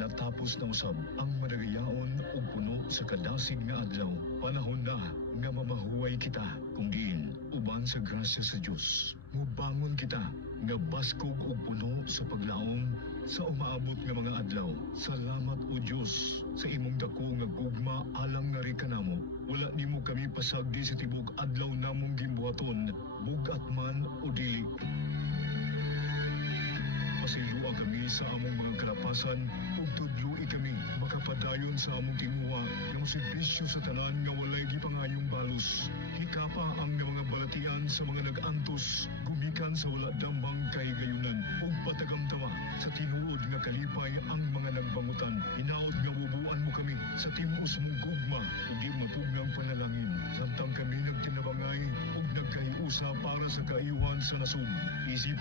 Natapos na usab ang madagayaon ug puno sa kadasig nga adlaw. Panahon na nga mamahuway kita, kung diin uban sa grasya sa Dios. Mubangon kita nga baskog ug puno sa paglaom sa umaabot nga mga adlaw. Salamat o Dios sa imong dako nga gugma alang nga kanamo. Wala nimo kami pasagdi sa tibok adlaw namong gimbuhaton, bugat man o dili. Pasilua kami sa among mga kalapasan ug tudloi kami makapadayon sa among tinguha nga moserbisyo sa tanan nga walay gipangayong balos. Hikapa ang mga balatian sa mga nag-antos gumikan sa wala dambang kahigayunan ug patagamtama sa tinuod nga kalipay ang mga nagbangutan. Hinaot nga bubuan mo kami sa timus mong gugma ug di mapugnang panalangin samtang kami nagtinabangay ug nagkahiusa para sa kaayuhan sa nasud. Isip